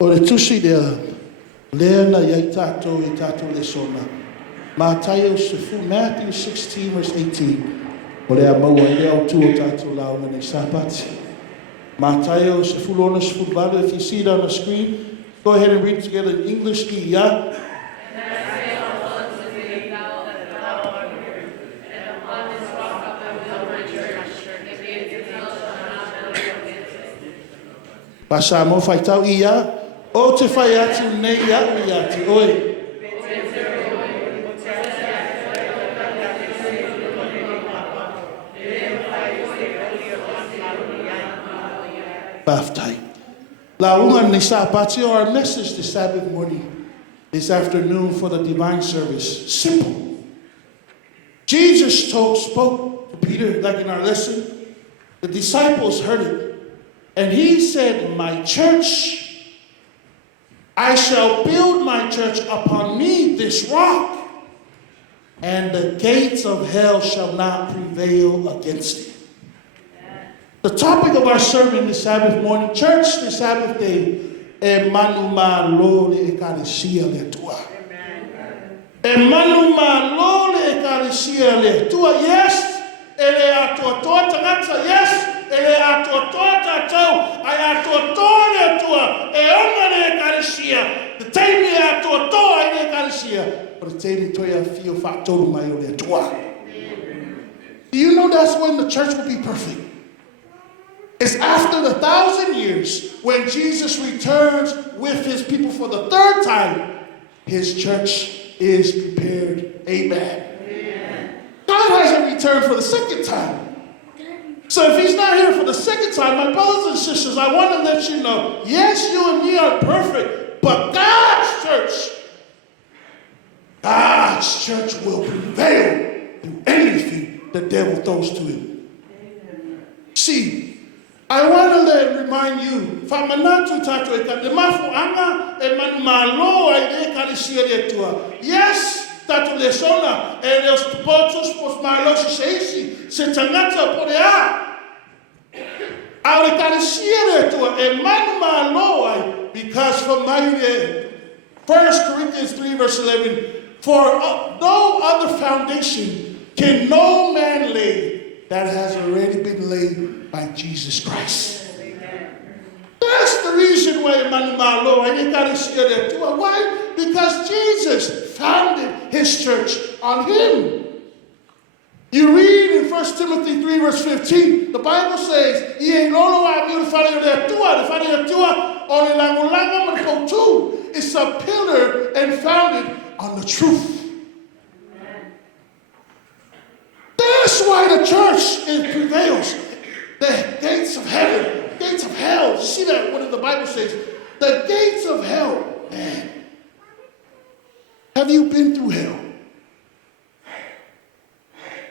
O le tusi lea, lea na iai tātou I tātou le sona. Mātai o sefu, Matthew 16 verse 18. O lea maua I lea o tu o tātou launga nei sapati. Mātai o sefu lona sefu bala, if you see it on the screen, go ahead and read it together in English. Ia. Pasa mo fai tau ia, o te fai atu nei au I atu, oi. Baftai. La unga ni sapati, our message this Sabbath morning, this afternoon for the divine service. Simple. Jesus spoke to Peter, like in our lesson. The disciples heard it. And he said, my church, I shall build my church upon me, this rock, and the gates of hell shall not prevail against it. The topic of our sermon this Sabbath morning, church this Sabbath day, Emanuma lo le ekaresia le tua. Emanuma lo le ekaresia le tua. Yes, ele atua toa tangata, yes. Ele atotoa tātou, ai atotoa le atua, e onga le ekaresia. The teimi atotoa I le ekaresia, but the teimi toia fio whātoru mai o le atua. Do you know that's when the church will be perfect? It's after the 1,000 years, when Jesus returns with his people for the third time, his church is prepared. Amen. God hasn't returned for the second time. So if he's not here for the second time, my brothers and sisters, I want to let you know, yes, you and me are perfect, but God's church will prevail through anything the devil throws to him. See, I want to remind you, yes, tatu le sona e le potos pos malosi seisi se tangata porea aure karisia le tua e manu malo because for my 1 Corinthians 3 verse 11 for no other foundation can no man lay that has already been laid by Jesus Christ. That's the reason why manu malo e karisia le tua. Why? Because Jesus founded his church on him. You read in 1 Timothy 3 verse 15, the Bible says, it's a pillar and founded on the truth. That's why the church prevails. The gates of heaven, gates of hell. You see that what the Bible says? The gates of hell, man. Have you been through hell?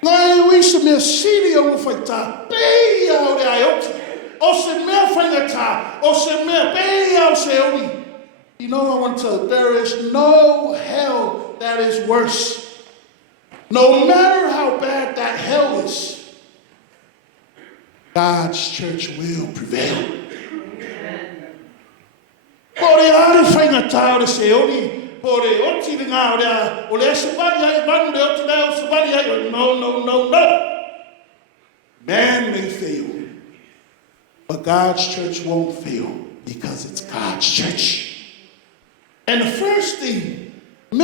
Ngai wisa me siri o faita pe o le ayot o se me faita o se me pe o se oni. You know I want to tell you, there is no hell that is worse. No matter how bad that hell is, God's church will prevail. Ore ari faita o se oni. No, man may fail, but God's church won't fail because it's God's church. And the first thing, the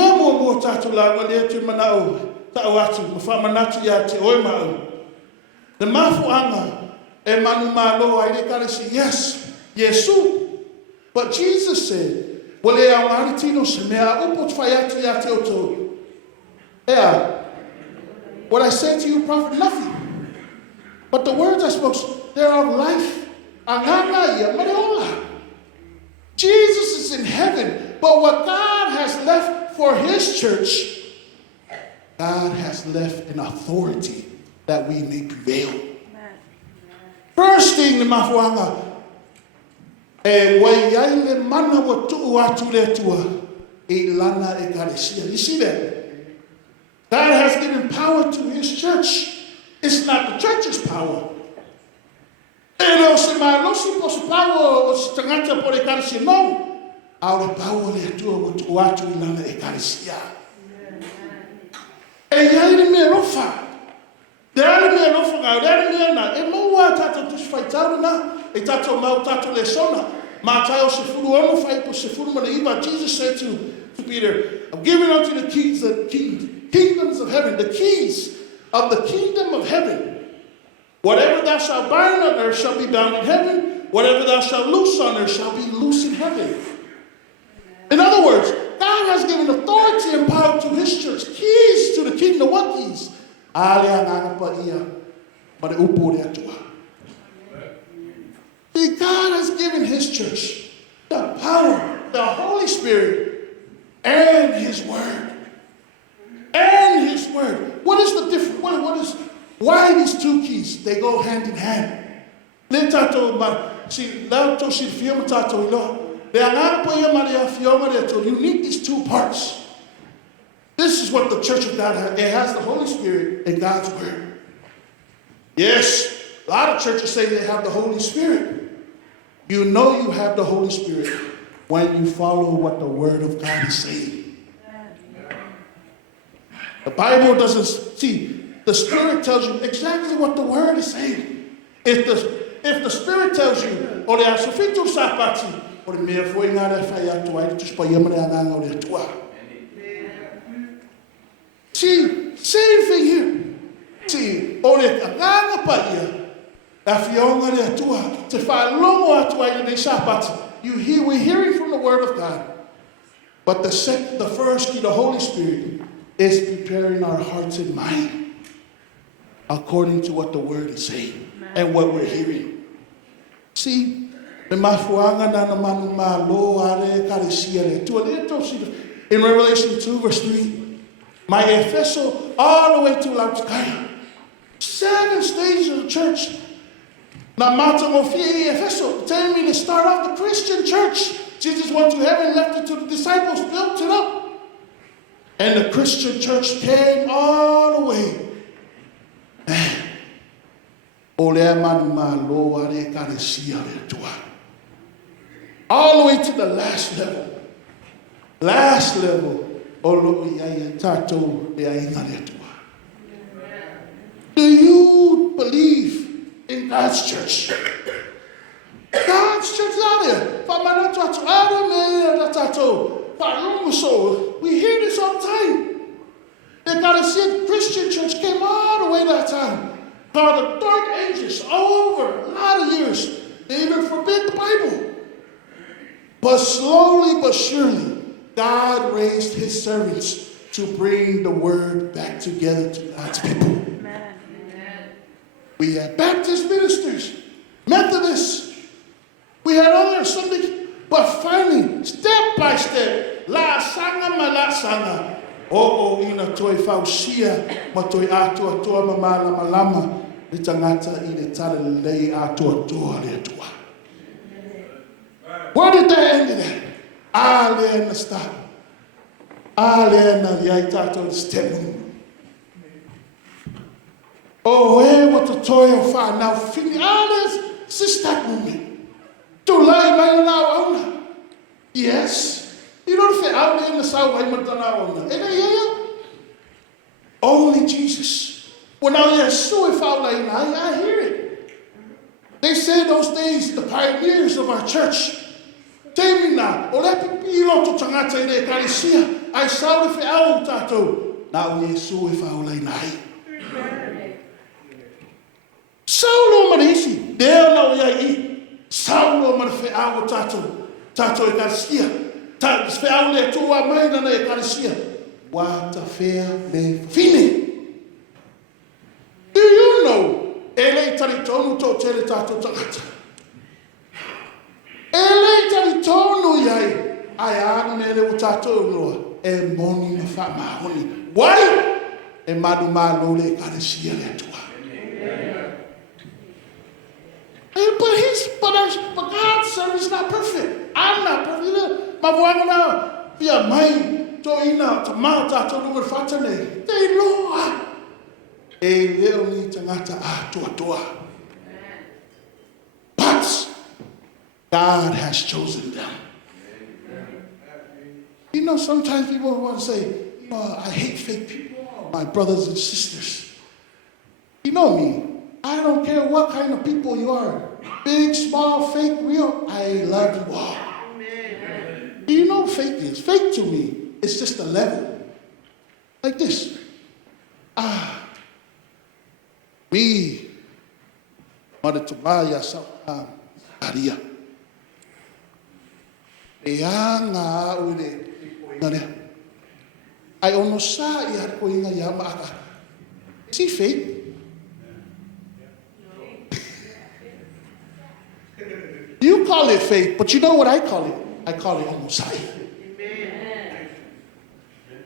yes, Yesu, but Jesus said, what I said to you, prophet, nothing. But the words I spoke, they are of life. Jesus is in heaven, but what God has left for his church, God has left an authority that we may prevail. First thing, the mafuanga, you see that? God has given power to his church. It's not the church's power. No. au le pau le tua o atu I lana ekaresia. E iai le mea rofa. Te ale mea rofa ngā reare mea na, e maua tātou tusi whai tauru na, e tātou mau tātou le sona. Ma tai o se furu ono whai po se furu mana iwa. Jesus said to Peter, I'm giving unto the keys, kingdoms of heaven, the keys of the kingdom of heaven. Whatever thou shalt bind on earth shall be bound in heaven. Whatever thou shalt loose on earth shall be loose in heaven. In other words, God has given authority and power to his church. Keys to the kingdom. What keys? See, God has given his church the power, the Holy Spirit, and his word. And his word. What is the difference? Why these two keys? They go hand in hand. You need these two parts. This is what the church of God has. It has the Holy Spirit and God's word. Yes, a lot of churches say they have the Holy Spirit. You know you have the Holy Spirit when you follow what the word of God is saying. The Bible doesn't see. The Spirit tells you exactly what the word is saying. If the Spirit tells you, o le asofito sapati, o le mea foi ngā whai atu ai, tus pa iamare anganga o le atua. See, same thing here. See, o le anganga pa ia, a fionga le atua, te whaelongo atu ai le sapati. We're hearing from the word of God. But the first key, the Holy Spirit, is preparing our hearts and mind according to what the word is saying and what we're hearing. See, in Revelation 2 verse 3, my Epheso all the way to Laodicea, 7 stages of the church. Now, telling me to start off the Christian church. Jesus went to heaven, left it to the disciples, built it up. And the Christian church came all the way. All the way to the last level. Last level. Do you believe in God's church? God's church is out there. We hear this all the time. They got to see Christian church came all the way that time. By the dark ages, all over, a lot of years. They even forbid the Bible. But slowly but surely, God raised his servants to bring the word back together to God's people. Amen. We had Baptist ministers, Methodists. We had other Sunday, but finally, step by step, la sanga ma la sanga. O ina toi fausia, ma toi atua toa ma malama lama. Where did that end at? Ale na stop. Ale na liaitato stemu. Oh, what the toil fa now fini alles sister mumi. To lie my now. Yes. You don't say ale na sa way matana. Only Jesus. When I I hear it. They say those days, the pioneers of our church. Tell me now, I saw if I tato. Now we saw if I Saulo marisi, there now eat. Saulo marfe our tato. Tato Garcia. Tats faule to a mine and Garcia. What a fair me fini. Do you know? Ele taritonu to tele tato tagata. Ele taritonu yai. Ayana nele utato no. E moni na fama honi. Why? E madu malole karisia letua. But God's service is not perfect. I'm not perfect. My boy now via mine to ina to mata to number fatane. They know. But God has chosen them. sometimes people want to say, I hate fake people, my brothers and sisters. You know me. I don't care what kind of people you are. Big, small, fake, real. I love you all. Amen. You know what fake is? Fake to me, it's just a level. Like this. Me. Mother Tumaya Sa Aria. Eyanga ude ngane. I almost saw ya ko inga ya maaka. Is he fake? You call it fake, but you know what I call it? I call it almost high.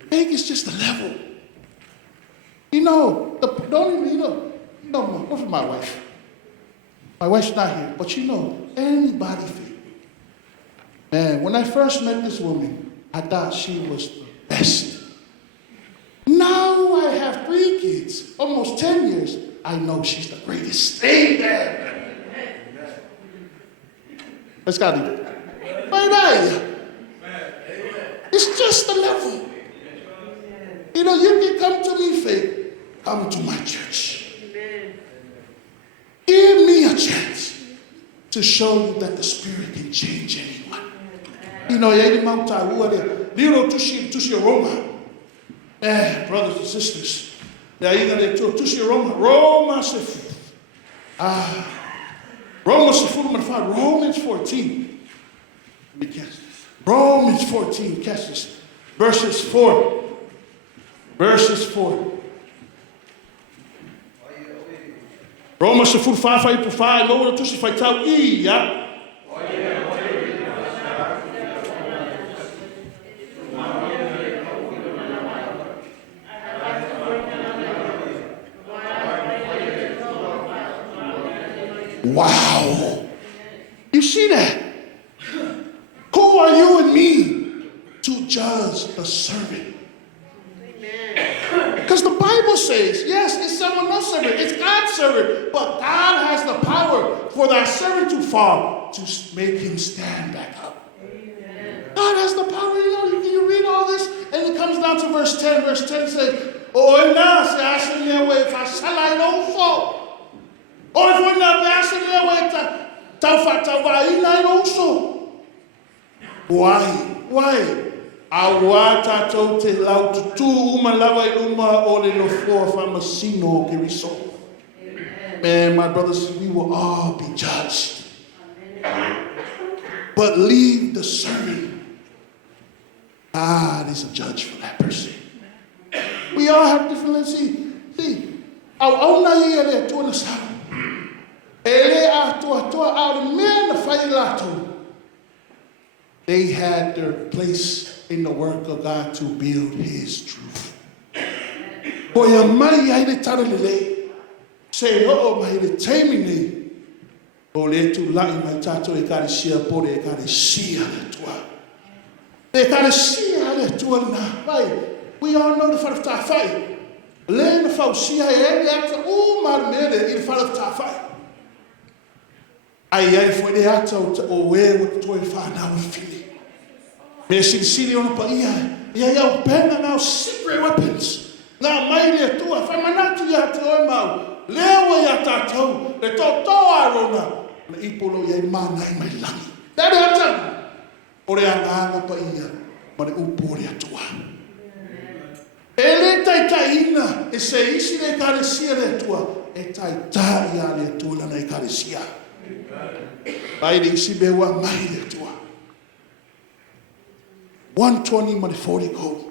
Fake is just a level. What's my wife? My wife's not here, but anybody fake. Man, when I first met this woman, I thought she was the best. Now I have 3 kids, almost 10 years. I know she's the greatest. Amen. Let's go. It's just a level. You can come to me fake. Come to my church. Give me a chance to show you that the Spirit can change anyone. Brothers and sisters. Romans 14. Let me catch this. Romans 14, catch this. Verses 4. Romans 4, 5, lower to see if I yeah? Wow. You see that? Who are you and me to judge the servant? Because the Bible says, yes, it's someone else's servant. It's God's servant. But God has the power for that servant to fall to make him stand back up. God has the power. You read all this, and it comes down to verse 10. Verse 10 says, oh, now, if I shall I don't fall. Or if we're not passing their way to also. Why? Awata tote lautu tu umalava iluma ole no for famasino kiriso. Man, my brothers, we will all be judged. But leave the servant. God is a judge for that person. We all have different. See. Our own year there to understand. They had their place in the work of God to build his truth. Say, my taming. Ole to lai my tato ekaresia pore ekaresia letua. Ekaresia letua na. We all know the fact of Tafai. Learn the fact she had after all my men in the fact of Tafai. I foi de ata o with 25 now feeling. Me see on pa ia penga now secret weapons. Now my dear to if I'm not to ya to mau. Lewa ya tatou le to arona. Na ipolo ia mana mai langi. That ata. Ore anga pa ia. Ma le upore atua. Ele taitaina e se isi le karesia le tua e taita ia le tua na karesia. Ai de isi bewa mai le tua. 120 money 40 code.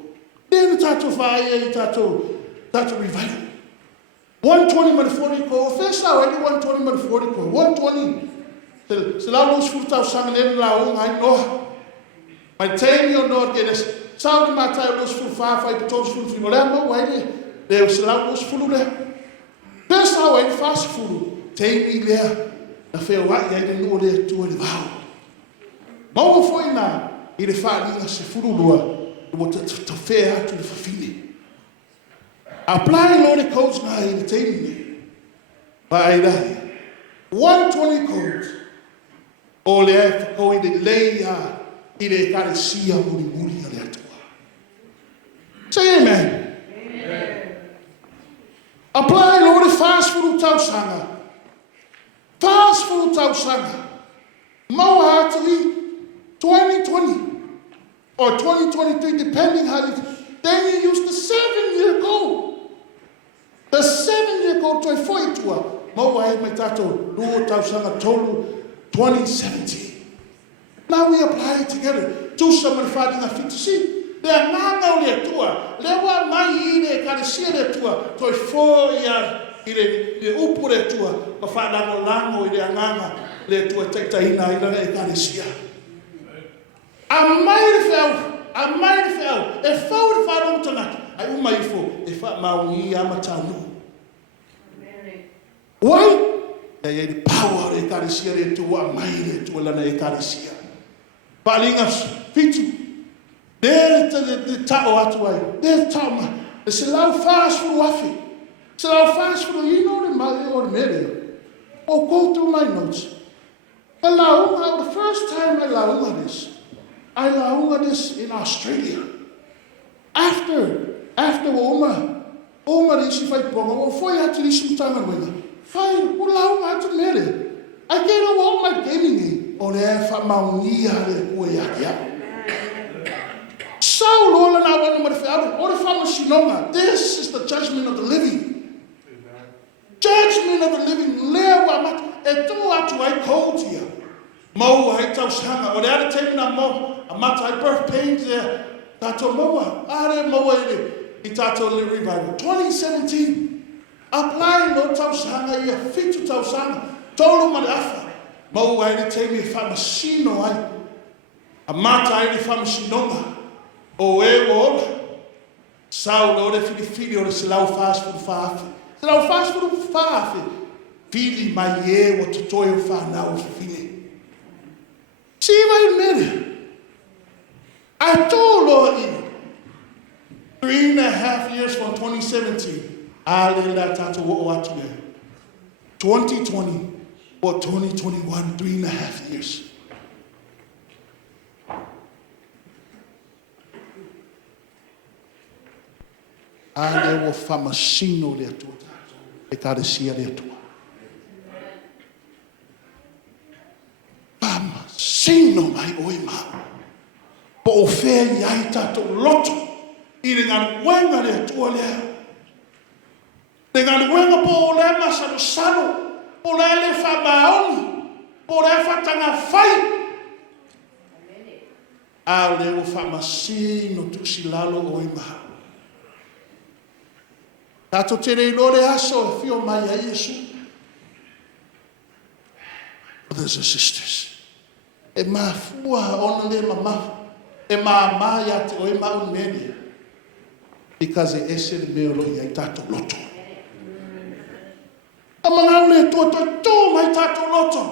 Then tato fire tato revival. 120 money 40 code. First already 120 money 40 code. 120. Se lá nos furtar sang nele lá ai no. My time you know get this. Saudi matai los fur fa todos fur fino lema wai de se lá nos furu le. First already fast furu. Take me there. Na fe wa ya de no le tu le va. Mau foi na ele fala se furu lua. What to fair to the fini. Apply all the codes now in the table. By that 120 codes. All they have to go in the lay in the carecia muri muri aleatua. tausanga. Maua atu I 2020 or 2023, depending how you, then you use the 7-year goal. The 7-year goal to foi tua. Maua e me tato luo tausanga tolu 2017. Now we apply it together. Do some of the fighting I fit to see. Le nganga le tua, le wa mai ile kalesia le tua, toi fo ia ile upu le tua, pa fa lango ile nganga le tua taitaina ile e kalesia. A mai fel, e fo de fa no tona, ai uma ifo, e fa maungi ama tanu. Why? The power e kalesia le tua mai le tua lana e kalesia. Palingas fitu. There's the tao atuai. There's tao. It's a loud fast for wafi. It's a loud fast for you know the Mali or the Mary. Oh, go through my notes. Allow the first time I allow this in Australia. After Oma is if I promo for you to listen to me. Fine, allow to Mary. I get all my gaming. Or if I'm out this is the judgment of the living. Judgment of the living. Or the other time I birth pains there. Tato Moa. Itato revival. 2017. Applying no Taushanga here. Fit to Tausanga. Tolu Madafa. Moa I tell me if I'm a shino. A mata if I'm a shinoma. O e Saulo ore fili ore se lau fast for fafe. Se lau fast for fafe. Fili mai e o tutoio fa na o fili. See vai mene. I told Lord 3.5 years from 2017. Ale la tato wo atu 2020 or 2021, 3.5 years. Ale wo famasino le tua. E karesia le tua. Famasino mai oima. Po fe yai tato loto. I ngā wenga le tua lea. Le ngā wenga po le masano. Po le famaoni. Po le fatanga fai. Ale wo famasino tusilalo oima. Tato tere lore aso fio mai a Yesu. Brothers and sisters. E mafua ona le mama. E maya te o e maunenia. Because e ese le meo i tato loto. A mangaule to mai tato loto.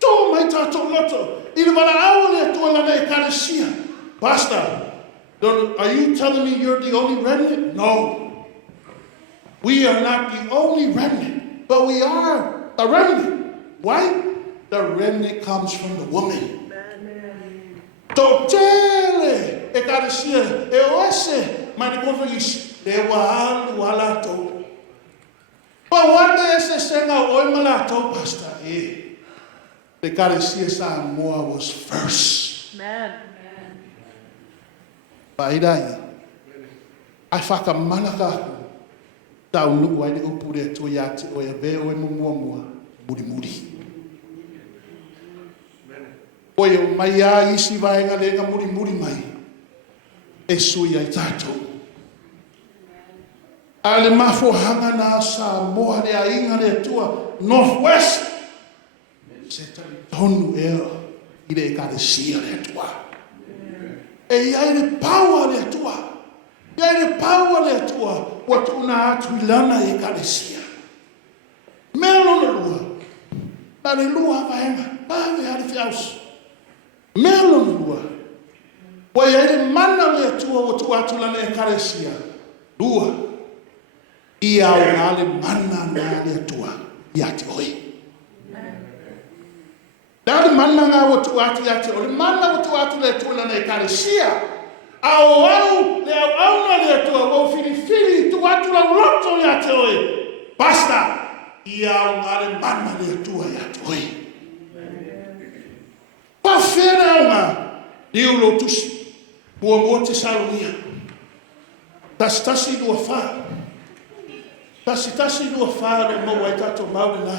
To mai tato loto. Ina mana aule to la ne kalesia. Pastor, are you telling me you're the only remnant? No. We are not the only remnant, but we are a remnant. Why? The remnant comes from the woman. Totele e kalesia e oese mani konfelish e wahalu walato. But what does it say now? Oi malato pastor e the kalesia Samoa was first. Amen. Baidai. I faka manaka. Tau nuku ai o pure to yate o e ve o e mua muri. O e mai a isi vai nga le nga muri mai. E sui ai tato. Ale mafo hanga na Samoa le a inga le tua Northwest. Se tali tonu i le kalesia le tua. E ai le power le tua. Ia le power le tua. What una atu lana e kalesia. Melo na lua. Na le lua vaenga. Pave hare fiaus. Melo na lua. Wa ia le mana le tua o tu atu lana e kalesia. Lua. Ia o na le mana na le tua. Ia te oi. Na le mana nga o tu atu ia te oi. Le mana o tu atu le tua lana e kalesia. Au le au na le tua o fili tu atu la loto ya te oi. Basta. Ia o ngare mana le tua ya te oi. Iu lo tusi. Mua te Salonia. Tasi lua wha. Tasi lua wha ro mau ai tato maure nā.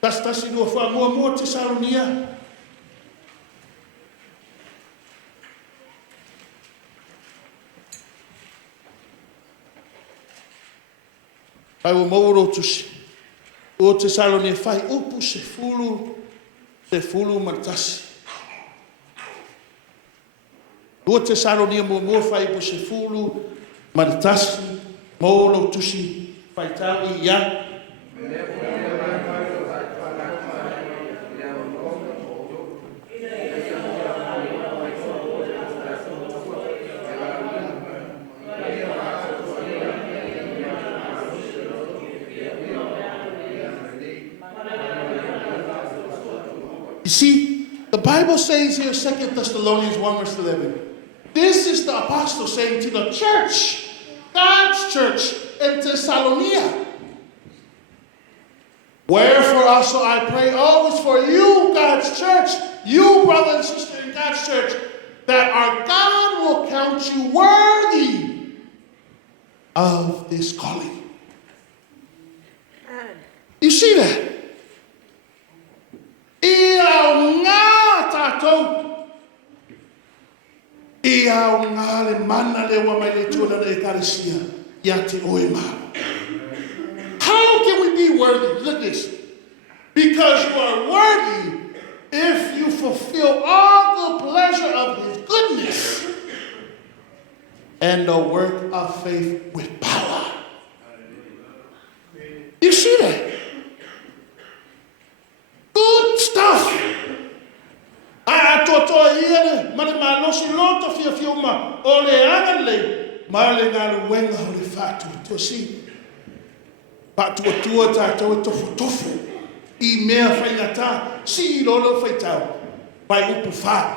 Tasi lua wha mua te Salonia. Pai o mauro tusi. O te Salonia whai upu se fulu martasi. O te Salonia mua whai upu se fulu martasi. Mauro tusi whai tau I ia. You see, the Bible says here, 2 Thessalonians 1 verse 11, this is the apostle saying to the church, God's church in Thessalonia. Wherefore also I pray always for you, God's church, you brother and sister in God's church, that our God will count you worthy of this calling. You see that? Ia o ngā le mana le wa mai le tūna le ekaresia ia te oe mā. How can we be worthy? Look at this. Because you are worthy if you fulfill all the pleasure of His goodness and the work of faith with power. You see that? Good stuff. A totoa ia le, ma le malosi loto fia fia uma, o le ana le, ma le ngā luenga o le whātua. To si, whātua tua tātou e tofu tofu, I mea whaingatā, si I lolo whaitau, pai upu whā.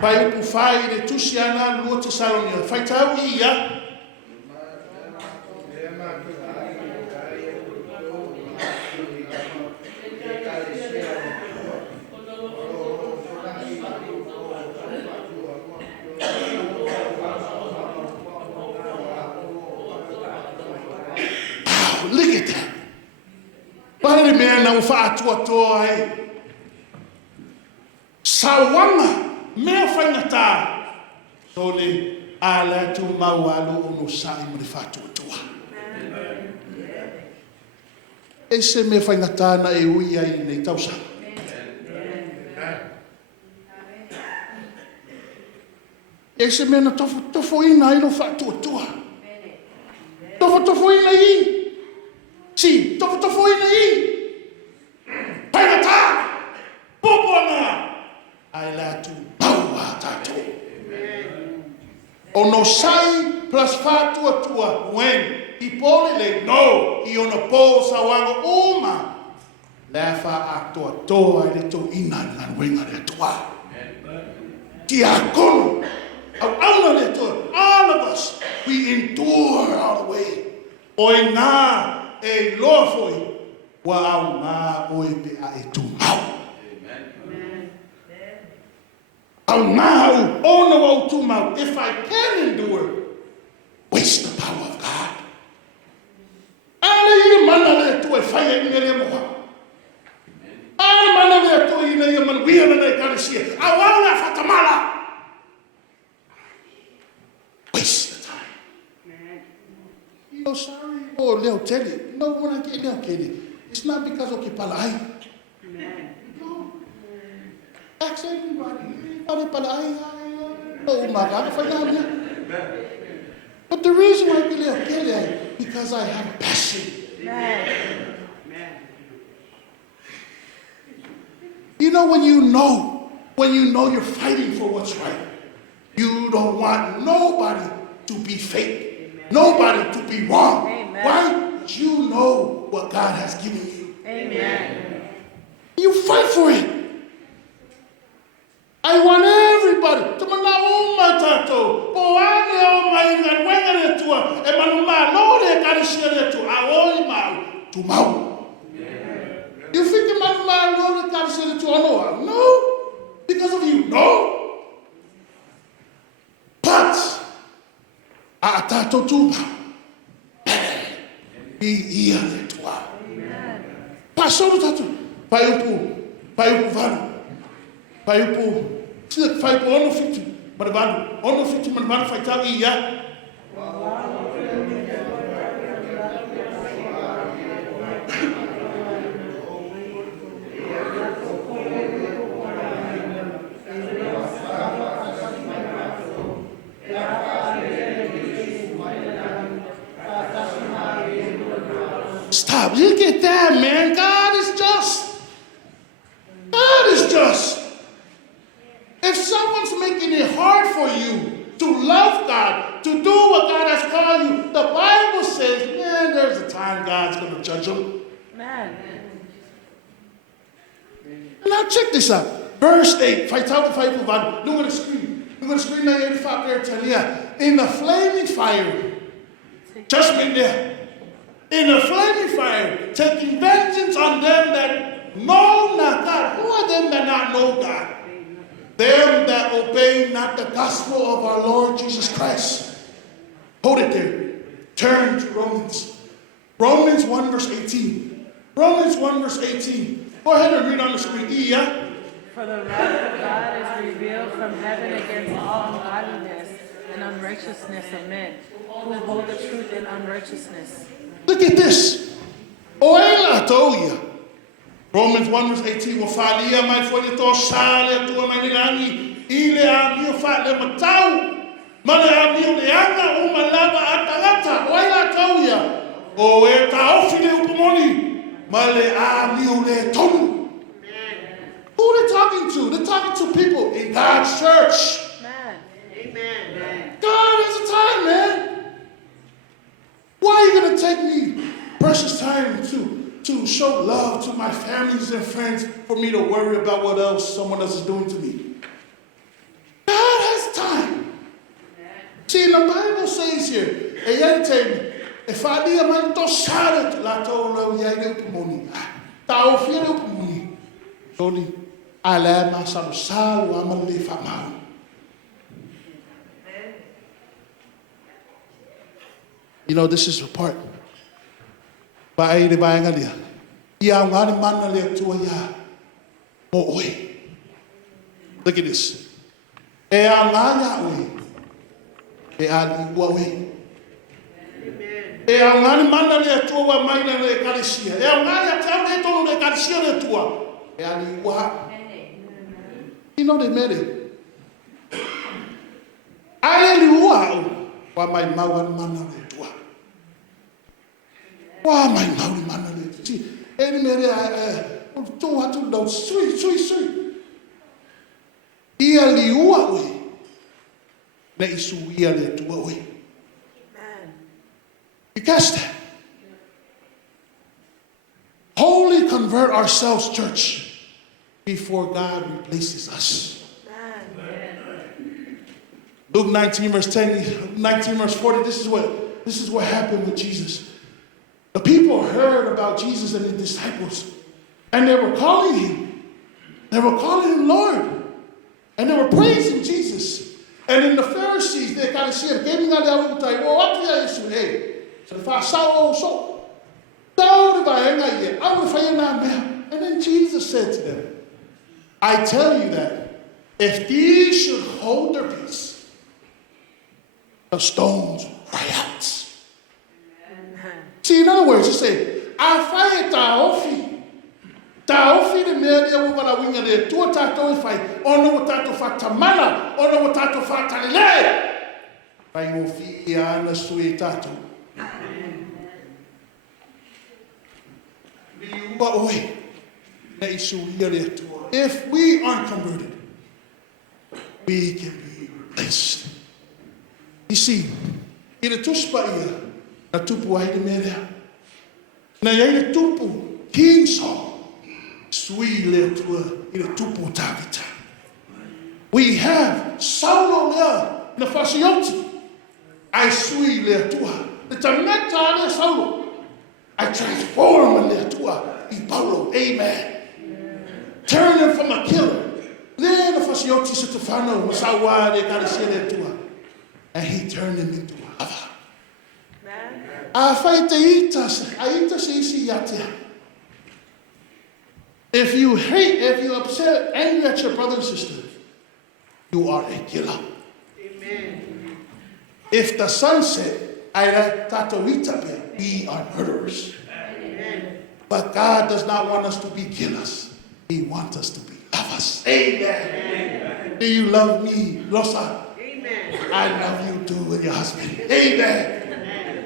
Pai upu whā I le tusi ana lua te Salonia, whaitau I ia. Look at that. Pare mea na whaatua toa e. Sawanga mea whaingatā. Tole ala tu maualu o no sai mo le whaatua toa. E se mea whaingatā na e ui ai nei tausanga. E se mea na tofo ina ai no whaatua toa. Tofo ina I. Si, tofo ina I. Painata, popona, ai la tu maua tato. O no sai plus fatua tua when I pole le no I ono po sawanga uma. Lefa atoa toa le to ina na wenga le toa. Diakono, au le toa. All of us, we endure all the way. Oi na. E loa foi wa au ngā oe pe a e tūmau. Au ngā au ono au tūmau. If I can endure, waste the power of God. Ale I mana le tu e whaia I ngere moha. Ale mana le tu I ngere manuia na nei karesia. Au au na whatamala. Waste the time. Oh, sorry. Oh, Leo Tele. No, when I get Leo Tele, it's not because of Kipalai. No. Ask everybody. Oh, my God, if I got But the reason why I get Leo Tele is because I have passion. You know when you know you're fighting for what's right, you don't want nobody to be fake, nobody to be wrong. Amen. Why? You know what God has given you. Amen. You fight for it. I want everybody to know my tato. Poane o mai ngwenga tua e manuma lore karishia tu aoi mau tu mau. You think manuma lore karishia tu no? No, because of you. No. Atato tuba. Ia le tua. Pasoro tatu. Paiupu valu. Paiupu ono fitu. Marvalu. Ono fitu marvalu faitau ia. Stop. Look at that, man. God is just. God is just. If someone's making it hard for you to love God, to do what God has called you, the Bible says, man, there's a time God's going to judge them. Amen. Now check this out. Verse 8. Look at the screen. Look at the screen now, 85 there, tell you. In the flaming fire. Judgment there. In the flaming fire, taking vengeance on them that know not God. Who are them that not know God? Them that obey not the gospel of our Lord Jesus Christ. Hold it there. Turn to Romans. Romans 1 verse 18. Romans 1 verse 18. Go ahead and read on the screen. Yeah? For the wrath of God is revealed from heaven against all ungodliness and unrighteousness of men, who hold the truth in unrighteousness. Look at this. Oela toia. Romans 1 verse 18. Wafalia mai foi to sale tua mai langi. Ile a mio fa le matau. Male a mio le anga uma lava atalata. Oela toia. O e ta ofile upomoni. Male a mio le tonu. Who are they talking to? They're talking to people in God's church. Amen. Amen. God has a time, man. Why are you going to take me precious time to show love to my families and friends for me to worry about what else someone else is doing to me? God has time. See, the Bible says here, if I be a man to shout it, la to ya ile upumoni. Ta ofia upumoni. Only I let myself sal wa amale famau. You know, this is a part. Look at this. You know they made it. Why my man? See, any do sweet. Ia liua we. Na isu ia le tua we. You catch that? Wholly convert ourselves, church, before God replaces us. Luke 19 verse 10, 19 verse 40, this is what happened with Jesus. The people heard about Jesus and his disciples, and they were calling him. They were calling him Lord. And they were praising Jesus. And then the Pharisees, they kind of said, and then Jesus said to them, I tell you that if these should hold their peace, the stones will cry out. See, in other words, you say, I fight taofi. Taofi de media wala winga de tua tato fai ono tato fatamana ono tato fatale. Fai ofi ya na sui tato. If we aren't converted, we can be replaced. You see, in the tushpa na tupu ai de media. Na yai tupu King Saul. Sui le tua ina tupu tavita. We have Saulo lea na fasioti. I sui le tua. The tameta le Saulo. I transform le tua I Paulo. Amen. Turn him from a killer. Le na fasioti Stefano masawa le karasia le tua. And he turned him into a lover. A whai te ita se isi yatia. If you hate, if you upset, angry at your brother and sister, you are a killer. Amen. If the son said, we are murderers. Amen. But God does not want us to be killers. He wants us to be lovers. Amen. Amen. Do you love me, Rosa? Amen. I love you too with your husband. Amen. Amen.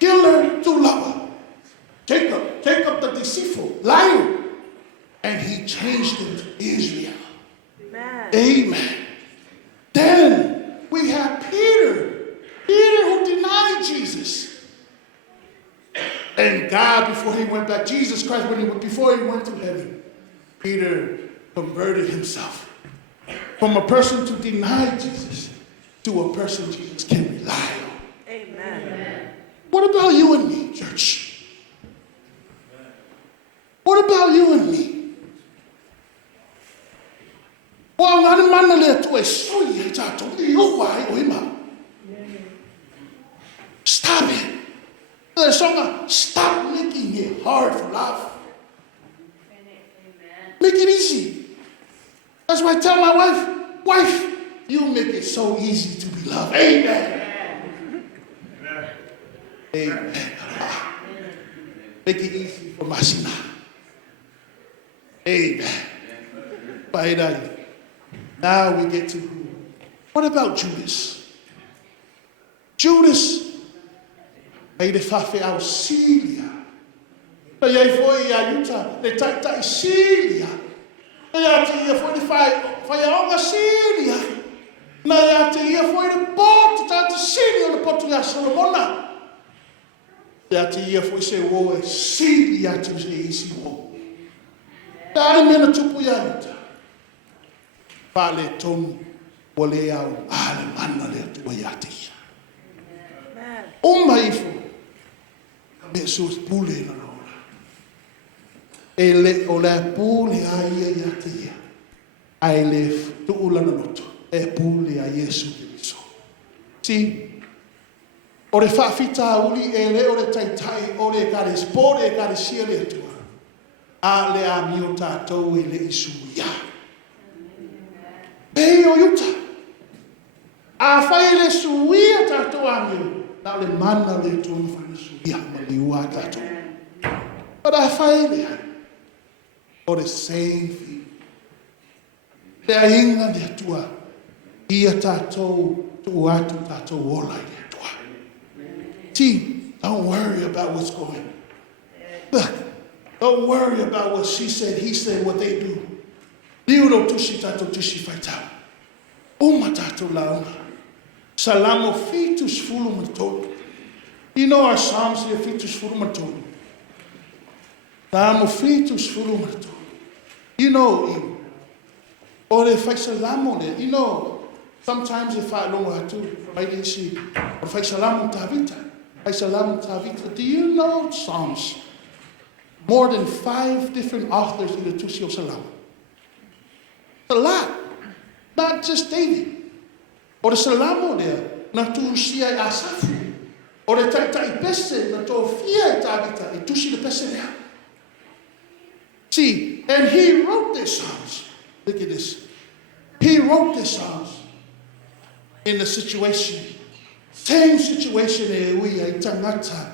Killer to lover. Jacob the deceitful, liar. And he changed him to Israel. Amen. Amen. Then we have Peter. Peter who denied Jesus. And God, before he went back, Jesus Christ, before he went to heaven, Peter converted himself from a person to deny Jesus to a person Jesus can rely on. Amen. What about you and me, church? What about you and me? Stop it. Stop making it hard for love. Make it easy. That's why I tell my wife, you make it so easy to be loved. Amen. Amen. Make it easy for Masina. Amen. Now we get to, what about Judas? Judas, ay de fafe auxilia. Ay foi a yuta, de tai Síria. Ay ati foi de fai onga Síria. Na ati foi de porto tata Síria no porto da Solomona. Ati foi se wo Síria tu se isi wo. Dari mena tupu ya yuta. Pale tom wale au ale manna le tu yati. Maifu. Jesus pule na rola. Ele ola pule ai yati. Ai le tu ula na noto. E pule a Yesu Cristo. Si ore fa fita uli ele ore tai ore kare spore kare siele tu. Ale a miota to ele isuya. Eyo yuta. A faile suia tato amio. Na le mana le tonu fana suia maliua tato. But I faile. Or the same thing. Le inga le tua. Ia tato tuatu tato wola le tua. See, don't worry about what's going on. Look, don't worry about what she said, he said, what they do. Liuro tushi tato tushi faitau. Uma tato launa. Salamo fitus fulum. You know our Psalms here, fitus fulum. Salamo fitus fulum. You know, or if I salamo, you know, sometimes if I don't know to, I didn't see, or if I salamo tavita, I salamo tavita. Do you know Psalms? More than 5 different authors in the Tusio Salamo. A lot. Not just David. Or the Salamo there. Na tu sia asafu. Or the tai pese. Na to fia tabita. E tu si the pese there. See, and he wrote this Psalms. Look at this. He wrote this Psalms in the situation. Same situation e ui ai tangata.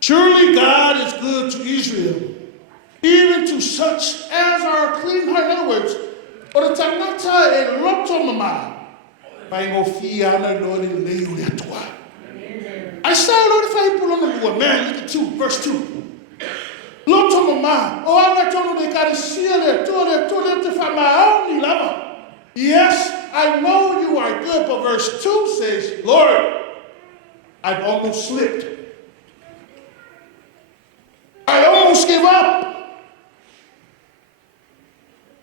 Surely God is good to Israel, even to such as are clean heart. In other words, or the tangata e lotomama by Ofiana Lord Leutua. I saw Lord if I pull on the man, look at 2, verse 2. Lotomama, oh, I'm not told they got to see it, to my own lava. Yes, I know you are good, but verse 2 says, Lord, I've almost slipped. I almost give up.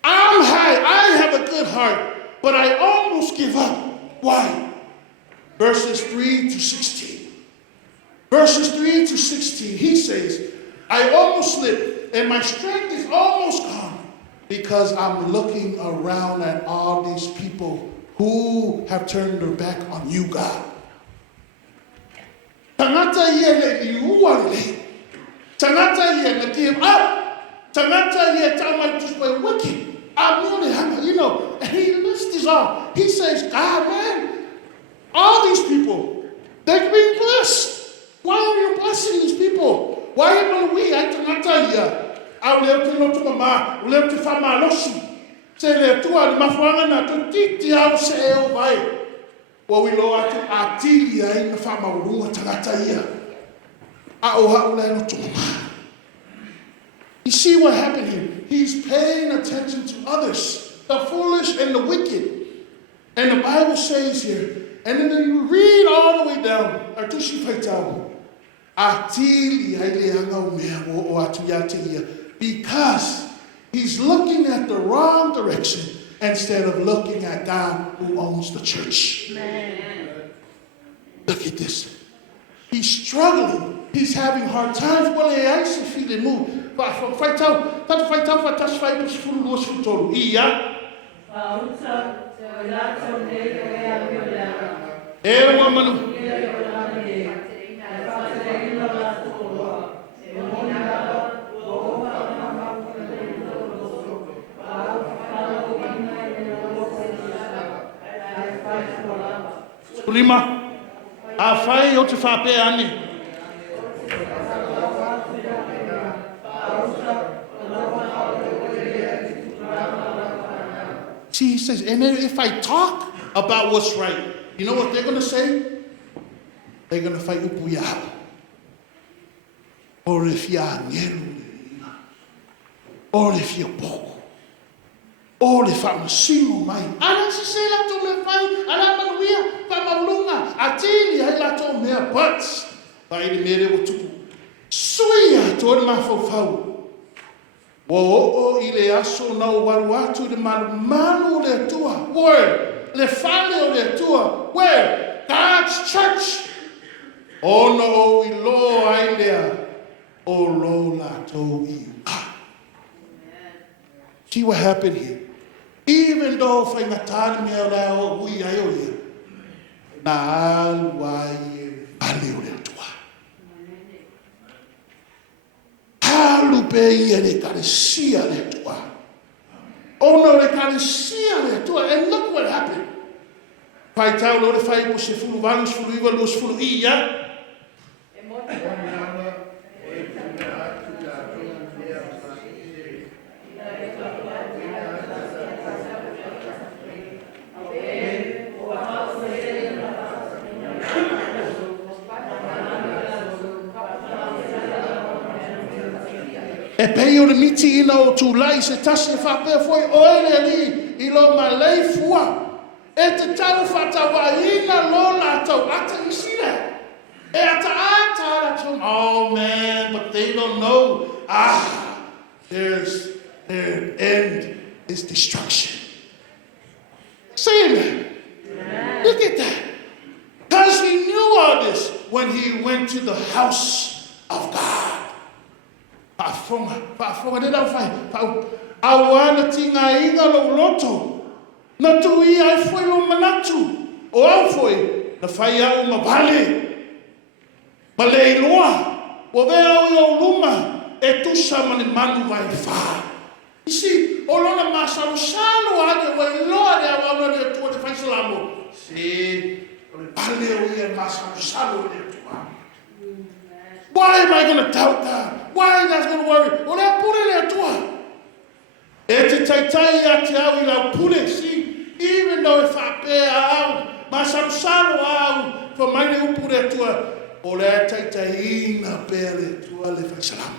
I'm high. I have a good heart, but I almost give up. Why? Verses 3 to 16. Verses 3 to 16, he says, I almost slipped, and my strength is almost gone. Because I'm looking around at all these people who have turned their back on you, God. Tangata ia le iua le. Tangata ia le give up. Tangata ia tamai just by wicked. You know, and he lists these all. He says, God, man, all these people, they've been blessed. Why are you blessing these people? Why am we at tangata ia? I will to know to mama, will to fama losi. Say le tua mafanga na to titi au se e vai. Well, we know atilia in the fama urunga tangata ia. A o haula no to mama. You see what happened here? He's paying attention to others, the foolish and the wicked. And the Bible says here, and then you read all the way down, because he's looking at the wrong direction instead of looking at God who owns the church. Amen. Look at this. He's struggling. He's having hard times. Well, I see feeling move. Fight out, for touch fight was full was for total. Ia. Manu. Lima. A fai o te fa pe ani. See, he says, and if I talk about what's right, you know what they're going to say? They're going to fight upuya. Or if you're or if you're poor. Or if I'm a single mind. I don't say that to me fight. I don't know Pamalunga. I tell you, I like to me but by the mere to Suya told my for o ile aso na o waruatu de manu le tua where le fale le tua where God's church o no we lo ailea o lo la to you. See what happened here? Even though fa ngatani me la o wi ayo na alwa ye ale le tua Lupe ia le karesia le tua. Oh no, le karesia le tua. And look what happened. Pai tau lo le fai po se fulu vanus fulu iwa los fulu ia. E pei o le miti ina o tūlai se tasi e whapea foi o ere li I lo malei fua. E te tau whatawa ina lo la tau ata isira. E ata ata tau. Oh man, but they don't know. Their end is destruction. Say amen. Yeah. Look at that. Because he knew all this when he went to the house of God. Pafonga de la fai. Awana tinga inga lo loto. Na tui ai foi lo manatu. O au foi na fai au mabale. Malei loa. O vea o luma e tu sama ni manu vai fa. You see, o lona masalo salo ade vai loa de awana de tu de fai salamo. Si, bale o ia masalo salo de tu. Why am I going to doubt God? Why that's going to worry? Well, I put it there to Ete taitai ate au I la pule. See, even though if I pay out, masalo au, for my new put it to o le taitai na pere to le fai salam.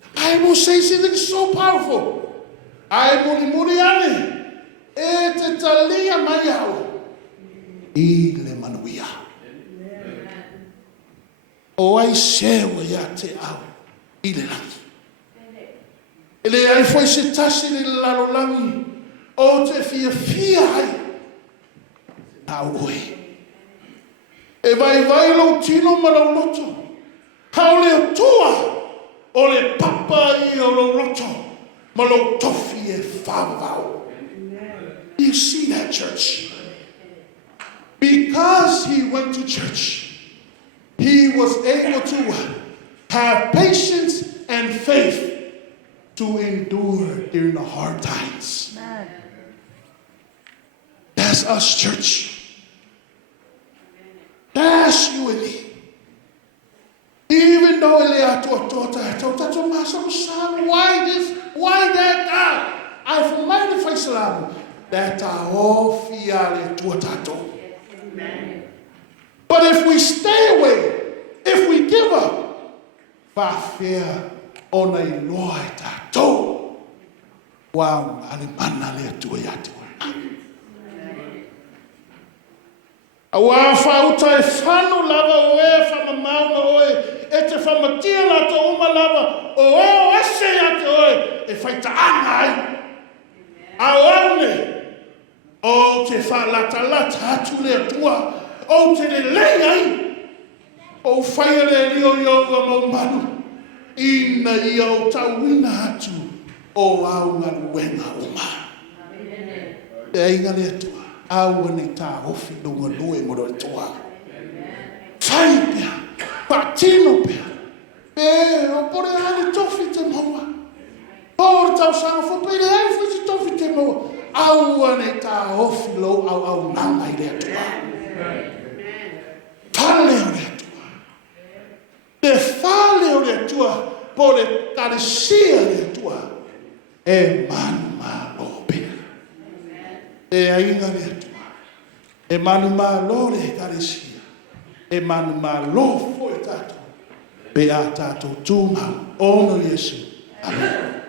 The Bible says it is so powerful. Ai muri ane. Ete talia mai au. I le manuia. O ai sewa ia te au I le langi. Ele ai foi se tasi le lalo langi o te fia ai na ue. E vai lo tino ma lo loto. Hau le tua o le papa I o lo loto ma lo tofi e whawau. Do you see that, church? Because he went to church, he was able to have patience and faith to endure during the hard times. Amen. That's us, church. That's you and me. Even though why this, why that, God? I find the face that are all fiale tuatato. But if we stay away, if we give up, by fear on a Lord tato, wow, alimanale tuayatu. Awa fauta e fanu lava oe fama mauna oe e te famatia la to uma lava oe o ese ate oe e faita anai aone o te fa lata atu le tua o te le leiai o faia le lio iova mo manu ina ia o tauina atu o au nganu wenga uma e inga le tua awane ta ofi lunga lue moro toa. Fai pia, patino pia. O pore ali tofi te maua. Por tau sanga fo pere ali fo si tofi te maua. Awane ta ofi lo au nanga i lea toa. Fale o lea toa. Te fale o lea toa. Pore taresia lea toa. E manu malo pia. E ainga lea toa. E manu malo le karesia. E manu malo foi tato. Be a tato tūmau. Ono Yesu. Amen.